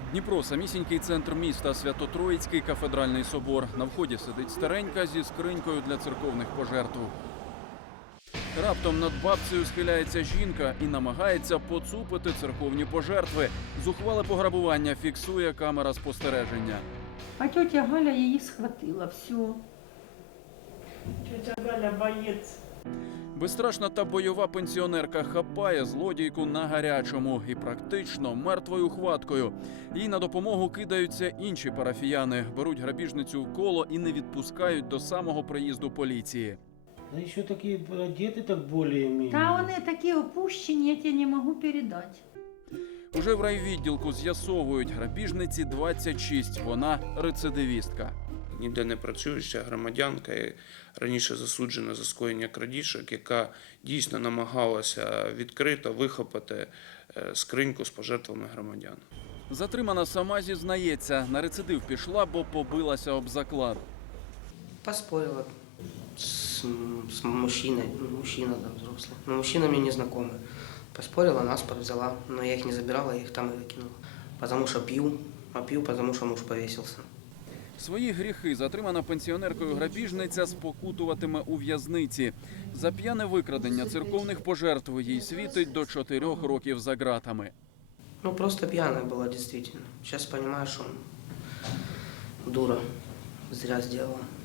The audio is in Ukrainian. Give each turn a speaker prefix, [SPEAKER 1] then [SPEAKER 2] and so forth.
[SPEAKER 1] Дніпро – самісінький центр міста, Свято-Троїцький кафедральний собор. На вході сидить старенька зі скринькою для церковних пожертв. Раптом над бабцею схиляється жінка і намагається поцупити церковні пожертви. Зухвале пограбування фіксує камера спостереження.
[SPEAKER 2] А тетя Галя її схватила, все.
[SPEAKER 3] Тетя Галя боєць.
[SPEAKER 1] Безстрашна та бойова пенсіонерка хапає злодійку на гарячому і практично мертвою хваткою. Їй на допомогу кидаються інші парафіяни, беруть грабіжницю в коло і не відпускають до самого приїзду поліції.
[SPEAKER 4] Да еще такие одеты так более-менее.
[SPEAKER 2] Та вони такі опущені, я тебе не можу передати.
[SPEAKER 1] Уже в райвідділку з'ясовують, грабіжниці 26, вона рецидивістка.
[SPEAKER 5] Ніде не працююча громадянка, раніше засуджена за скоєння крадіжок, яка дійсно намагалася відкрито вихопити скриньку з пожертвами громадян.
[SPEAKER 1] Затримана сама зізнається, на рецидив пішла, бо побилася об заклад.
[SPEAKER 6] Поспорила с мужчиной, мужчина там взрослый, но мужчина мне не знакомый. Поспорила, наспор взяла, но я их не забирала, я их там и выкинула. Потому что пью, потому что муж повесился.
[SPEAKER 1] Свої гріхи затримана пенсіонеркою грабіжниця спокутуватиме у в'язниці. За п'яне викрадення церковних пожертв їй світить до 4 років за ґратами.
[SPEAKER 6] Ну, просто пьяная была, действительно. Сейчас понимаю, что дура, зря сделала.